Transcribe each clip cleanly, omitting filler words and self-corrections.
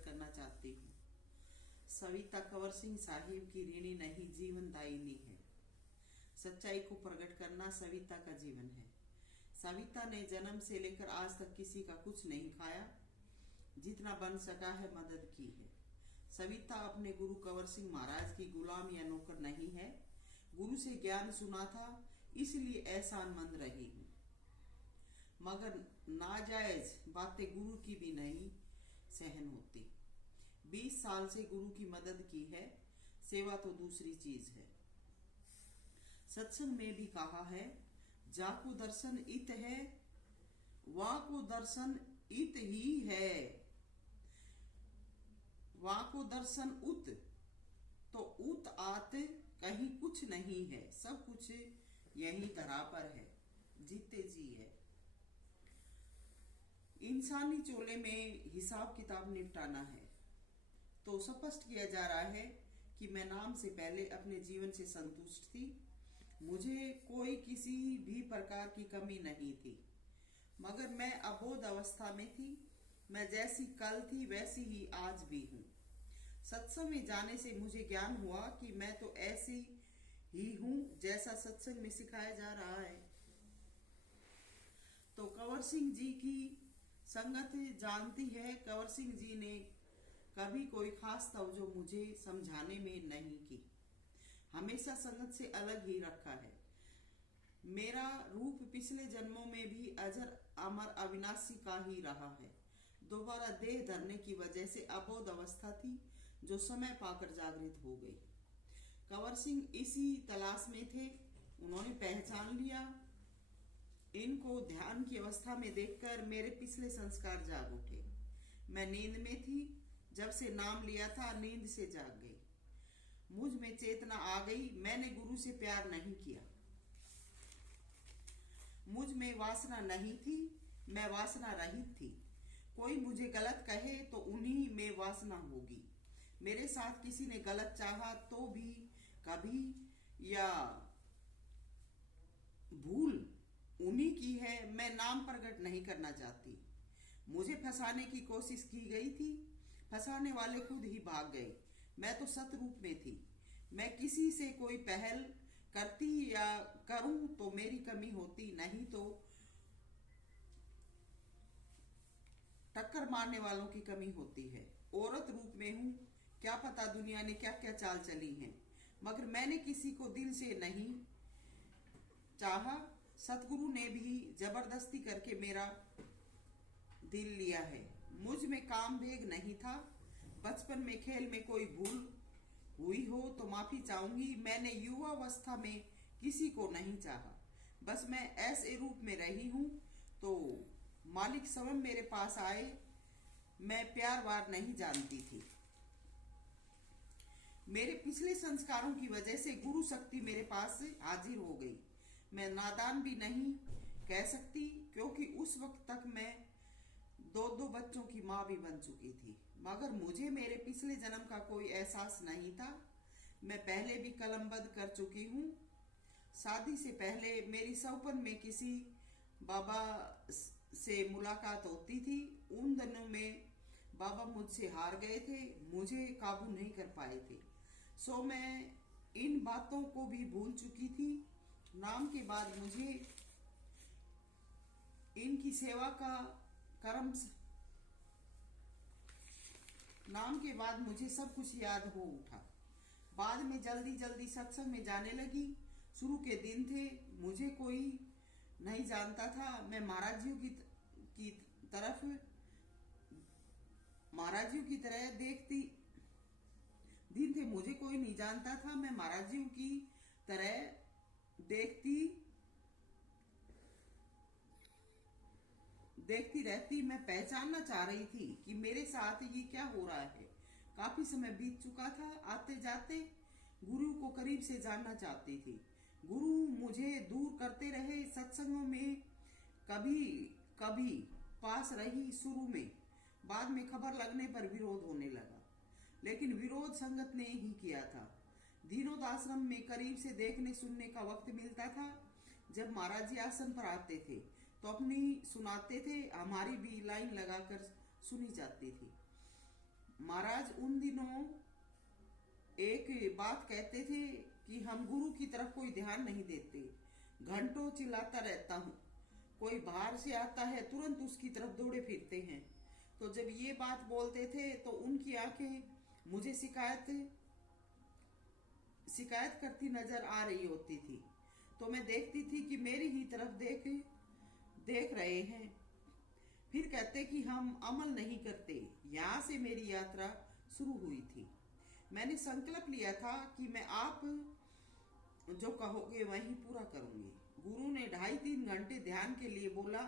प्रकट करना चाहती हूँ। सविता कंवर सिंह साहिब की ऋणी नहीं, जीवन दायिनी है। सच्चाई को प्रकट करना सविता का जीवन है। सविता ने जन्म से लेकर आज तक किसी का कुछ नहीं खाया, जितना बन सका है मदद की है। सविता अपने गुरु कंवर सिंह महाराज की गुलाम या नौकर नहीं है। गुरु से ज्ञान सुना था, इसलिए एहसानमंद रही हूँ। मगर नाजायज बातें गुरु की भी नहीं सहन होती। 20 साल से गुरु की मदद की है, सेवा तो दूसरी चीज है। सत्संग में भी कहा है, जाको दर्शन इत है, वाको दर्शन इत ही है। वाको दर्शन उत, तो उत आत कहीं कुछ नहीं है, सब कुछ यही धरा पर है, जीते जी है। इंसानी चोले में हिसाब किताब निपटाना है, तो स्पष्ट किया जा रहा है कि मैं नाम से पहले अपने जीवन से संतुष्ट थी। मुझे कोई किसी भी प्रकार की कमी नहीं थी, मगर मैं अबोध अवस्था में थी। मैं जैसी कल थी वैसी ही आज भी हूँ। सत्संग में जाने से मुझे ज्ञान हुआ कि मैं तो ऐसी ही हूँ जैसा सत्संग में सिखाया जा रहा है। तो कंवर सिंह जी की संगत जानती है, कंवर सिंह जी ने कभी कोई खास तवज्जो मुझे समझाने में नहीं की, हमेशा संगत से अलग ही रखा है। मेरा रूप पिछले जन्मों में भी अजर अमर अविनाशी का ही रहा है। दोबारा देह धरने की वजह से अबोध अवस्था थी, जो समय पाकर जागृत हो गई। कंवर सिंह इसी तलाश में थे। उन्होंने पहचान लिया। इनको ध्यान की अवस्था में देखकर मेरे पिछले संस्कार जाग उठे। मैं नींद में थी, जब से नाम लिया था नींद से जाग गई। मुझ में चेतना आ गई। मैंने गुरु से प्यार नहीं किया। मुझ में वासना नहीं थी, मैं वासना रहित थी। कोई मुझे गलत कहे तो उन्हीं में वासना होगी। मेरे साथ किसी ने गलत चाहा तो भी कभी या भूल उन्हीं की है। मैं नाम प्रकट नहीं करना चाहती। मुझे फंसाने की कोशिश की गई थी, फंसाने वाले खुद ही भाग गए। मैं तो सतरूप में थी। मैं किसी से कोई पहल करती या करूं तो मेरी कमी होती, नहीं तो टक्कर मारने वालों की कमी होती है। औरत रूप में हूं, क्या पता दुनिया ने क्या क्या चाल चली है, मगर मैंने किसी को दिल से नहीं चाहा। सतगुरु ने भी जबरदस्ती करके मेरा दिल लिया है। मुझ में काम वेग नहीं था। बचपन में खेल में कोई भूल हुई हो तो माफी चाहूंगी। मैंने युवावस्था में किसी को नहीं चाहा। बस मैं ऐसे रूप में रही हूं तो मालिक स्वयं मेरे पास आए। मैं प्यार वार नहीं जानती थी। मेरे पिछले संस्कारों की वजह से गुरु शक्ति मेरे पास हाजिर हो गई। मैं नादान भी नहीं कह सकती, क्योंकि उस वक्त तक मैं दो बच्चों की माँ भी बन चुकी थी। मगर मुझे मेरे पिछले जन्म का कोई एहसास नहीं था। मैं पहले भी कलमबद्ध कर चुकी हूँ। शादी से पहले मेरी सौपन में किसी बाबा से मुलाकात होती थी। उन दिनों में बाबा मुझसे हार गए थे, मुझे काबू नहीं कर पाए थे। सो मैं इन बातों को भी भूल चुकी थी। नाम के बाद मुझे इनकी सेवा का कर्म, नाम के बाद मुझे सब कुछ याद हो उठा। बाद में जल्दी जल्दी सत्संग में जाने लगी। शुरू के दिन थे, मुझे कोई नहीं जानता था। मैं महाराज जी की तरफ महाराज जी की तरह देखती। दिन थे, मुझे कोई नहीं जानता था। मैं महाराज जी की तरह देखती रहती। मैं पहचानना चाह रही थी कि मेरे साथ ये क्या हो रहा है। काफी समय बीत चुका था। आते जाते गुरु को करीब से जानना चाहती थी। गुरु मुझे दूर करते रहे। सत्संगों में कभी कभी पास रही शुरू में, बाद में खबर लगने पर विरोध होने लगा। लेकिन विरोध संगत ने ही किया था। दीनोद आश्रम में करीब से देखने सुनने का वक्त मिलता था। जब महाराज जी आसन पर आते थे तो अपनी सुनाते थे, हमारी भी लाइन लगाकर सुनी जाती थी। महाराज उन दिनों एक बात कहते थे कि हम गुरु की तरफ कोई ध्यान नहीं देते। घंटों चिल्लाता रहता हूँ, कोई बाहर से आता है तुरंत उसकी तरफ दौड़े फिरते हैं। तो जब ये बात बोलते थे तो उनकी आंखें मुझे शिकायत करती नजर आ रही होती थी। तो मैं देखती थी कि मेरी ही तरफ देख रहे हैं। फिर कहते कि हम अमल नहीं करते। यहाँ से मेरी यात्रा शुरू हुई थी। मैंने संकल्प लिया था कि मैं आप जो कहोगे वही पूरा करूंगी। गुरु ने 2.5-3 घंटे ध्यान के लिए बोला।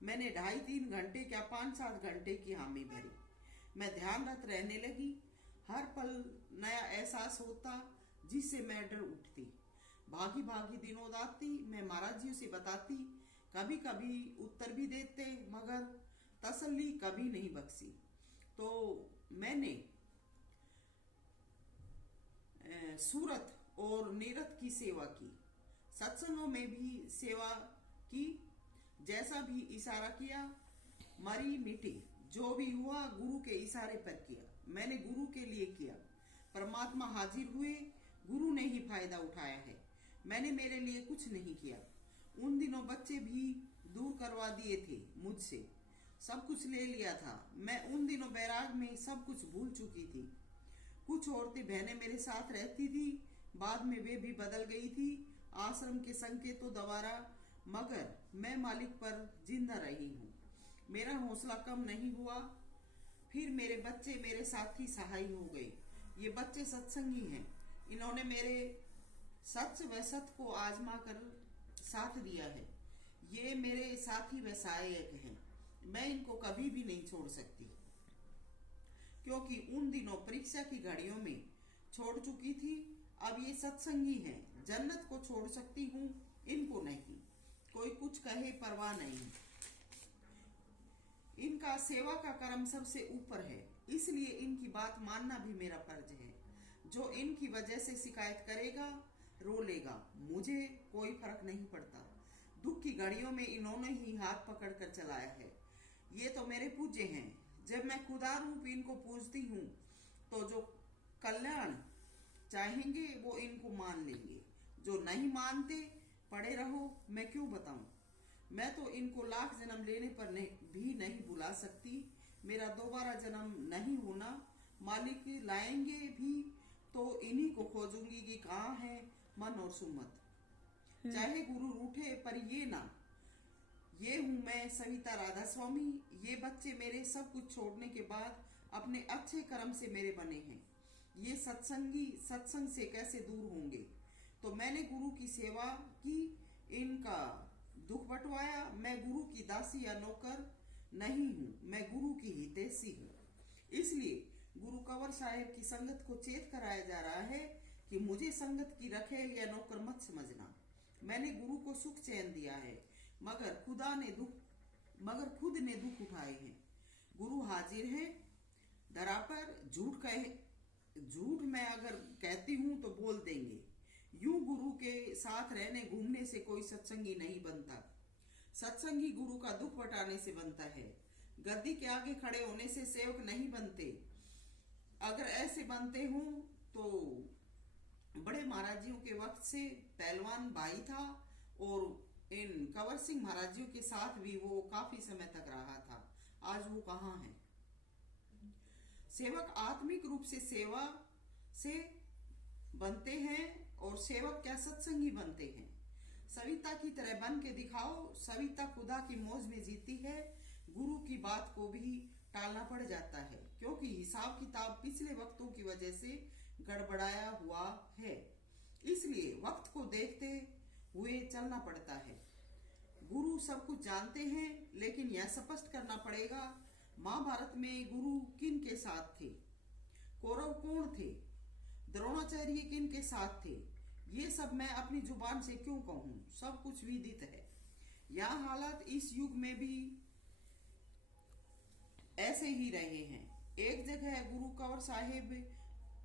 मैंने 2.5-3 घंटे क्या 5-7 घंटे की हामी भरी। मैं ध्यानरत रहने लगी। हर पल नया एहसास होता जिससे मैं डर उठती। भागी भागी दिनों आती। मैं महाराज जी से बताती। कभी कभी उत्तर भी देते मगर तसल्ली कभी नहीं बख्शी। तो मैंने सूरत और नीरत की सेवा की। सत्संगों में भी सेवा की। जैसा भी इशारा किया मरी मिटी। जो भी हुआ गुरु के इशारे पर किया। मैंने गुरु के लिए किया। परमात्मा हाजिर हुए। गुरु ने ही फायदा उठाया है। मैंने मेरे लिए कुछ नहीं किया। उन दिनों बच्चे भी दूर करवा दिए थे मुझसे। सब कुछ ले लिया था। मैं उन दिनों बैराग में सब कुछ भूल चुकी थी। कुछ औरतें बहनें मेरे साथ रहती थी। बाद में वे भी बदल गई थी। आश्रम के संकेतों द्वारा। मगर मैं मालिक पर जिंदा रही हूँ। मेरा हौसला कम नहीं हुआ। फिर मेरे बच्चे मेरे साथी सहाय हो गए। ये बच्चे सत्संगी हैं। इन्होंने मेरे सच व सत को आजमा कर साथ दिया है। ये मेरे साथी व सहायक हैं। मैं इनको कभी भी नहीं छोड़ सकती, क्योंकि उन दिनों परीक्षा की घड़ियों में छोड़ चुकी थी। अब ये सत्संगी हैं। जन्नत को छोड़ सकती हूँ, इनको नहीं। कोई कुछ कहे परवाह नहीं। इनका सेवा का कर्म सबसे ऊपर है, इसलिए इनकी बात मानना भी मेरा फर्ज है। जो इनकी वजह से शिकायत करेगा रो लेगा, मुझे कोई फर्क नहीं पड़ता। दुख की घड़ियों में इन्होंने ही हाथ पकड़ कर चलाया है। ये तो मेरे पूज्य हैं। जब मैं खुदा रूप इनको पूजती हूँ तो जो कल्याण चाहेंगे वो इनको मान लेंगे। जो नहीं मानते पड़े रहो, मैं क्यों बताऊं। मैं तो इनको लाख जन्म लेने पर भी नहीं बुला सकती। मेरा दोबारा जन्म नहीं होना। मालिक लाएंगे भी तो इन्हीं को खोजूंगी कि कहाँ है मन और सुमत। चाहे गुरु रूठे पर ये ना। ये हूँ मैं सविता राधा स्वामी। ये बच्चे मेरे सब कुछ छोड़ने के बाद अपने अच्छे कर्म से मेरे बने हैं। ये सत्संगी सत्संग से कैसे दूर होंगे। तो मैंने गुरु की सेवा की, इनका दुख बटवाया। मैं गुरु की दासी या नौकर नहीं हूँ, मैं गुरु की हितैषी हूँ। इसलिए गुरु कंवर साहेब की संगत को चेत कराया जा रहा है कि मुझे संगत की रखेल या नौकर मत समझना। मैंने गुरु को सुख चैन दिया है, मगर खुद ने दुख उठाए हैं। गुरु हाजिर है धरा पर। झूठ मैं अगर कहती हूँ तो बोल देंगे। यूं गुरु के साथ रहने घूमने से कोई सत्संगी नहीं बनता। सत्संगी गुरु का दुख बटाने से बनता है। गद्दी के आगे खड़े होने से सेवक नहीं बनते। अगर ऐसे बनते हो तो बड़े महाराजियों के वक्त से पहलवान भाई था और इन कंवर सिंह महाराजियों के साथ भी वो काफी समय तक रहा था। आज वो कहाँ है। सेवक आत्मिक रूप से सेवा से बनते हैं और सेवक क्या सत्संगी बनते हैं। सविता की तरह बन के दिखाओ। सविता खुदा की मौज में जीती है। गुरु की बात को भी टालना पड़ जाता है, क्योंकि हिसाब किताब पिछले वक्तों की वजह से गड़बड़ाया हुआ है। इसलिए वक्त को देखते हुए चलना पड़ता है। गुरु सब कुछ जानते हैं, लेकिन यह स्पष्ट करना पड़ेगा। महाभारत में गुरु किन के साथ थे, कौरव कौन थे, द्रोणाचार्य किन के साथ थे, ये सब मैं अपनी जुबान से क्यों कहूँ। सब कुछ विदित है। यह हालात इस युग में भी ऐसे ही रहे हैं। एक जगह गुरु कंवर साहिब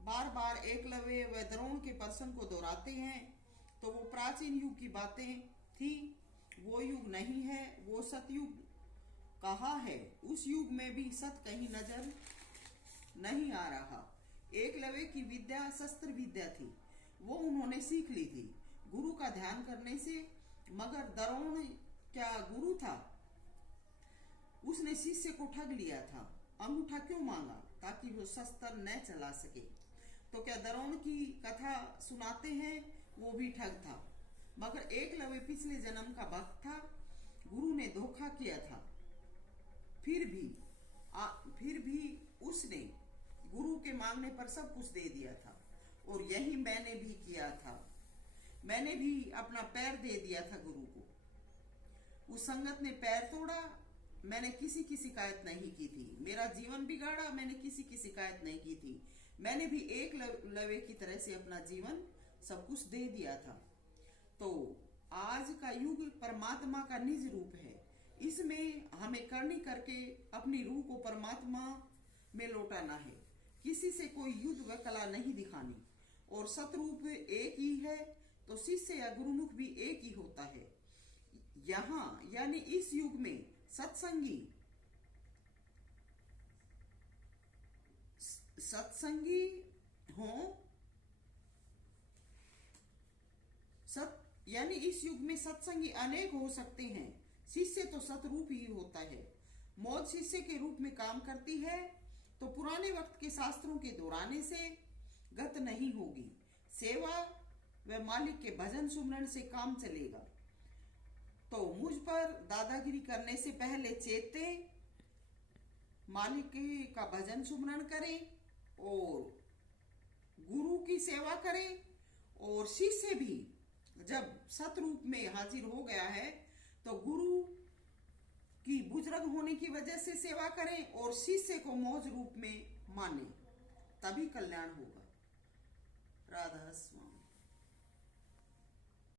बार बार एकलव्य व द्रोण के प्रसंग को दोहराते हैं, तो वो प्राचीन युग की बातें थी। वो युग नहीं है, वो सतयुग कहा है। उस युग में भी सत कहीं नजर नहीं आ रहा। एकलव्य की विद्या शस्त्र विद्या थी, वो उन्होंने सीख ली थी गुरु का ध्यान करने से। मगर द्रोण क्या गुरु था? उसने शिष्य को ठग लिया था। अंगूठा क्यों मांगा? ताकि वो शस्त्र न चला सके। तो क्या द्रोण की कथा सुनाते हैं, वो भी ठग था। मगर एकलव्य पिछले जन्म का भक्त था, गुरु ने धोखा किया था। फिर भी उसने गुरु के मांगने पर सब कुछ दे दिया था। और यही मैंने भी किया था। मैंने भी अपना पैर दे दिया था गुरु को। उस संगत ने पैर तोड़ा, मैंने किसी की शिकायत नहीं की थी। मेरा जीवन बिगाड़ा, मैंने किसी की शिकायत नहीं की थी। मैंने भी एकलव्य की तरह से अपना जीवन सब कुछ दे दिया था। तो आज का युग परमात्मा का निज रूप है। इसमें हमें करनी करके अपनी रूह को परमात्मा में लौटाना है। किसी से कोई युद्ध व कला नहीं दिखानी। और सतरूप एक ही है तो शिष्य या गुरुमुख भी एक ही होता है। यहाँ यानी इस युग में सत्संगी हो यानी इस युग में सत्संगी अनेक हो सकते हैं। शिष्य तो सतरूप ही होता है। मौज शिष्य के रूप में काम करती है तो पुराने वक्त के शास्त्रों के दोहराने से गत नहीं होगी। सेवा व मालिक के भजन सुमरण से काम चलेगा। तो मुझ पर दादागिरी करने से पहले चेते, मालिक का भजन सुमरण करें और गुरु की सेवा करें। और शिष्य भी जब सतरूप में हाजिर हो गया है तो गुरु की बुजुर्ग होने की वजह से सेवा करें और शिष्य को मौज रूप में माने, तभी कल्याण होगा। राधा स्वामी।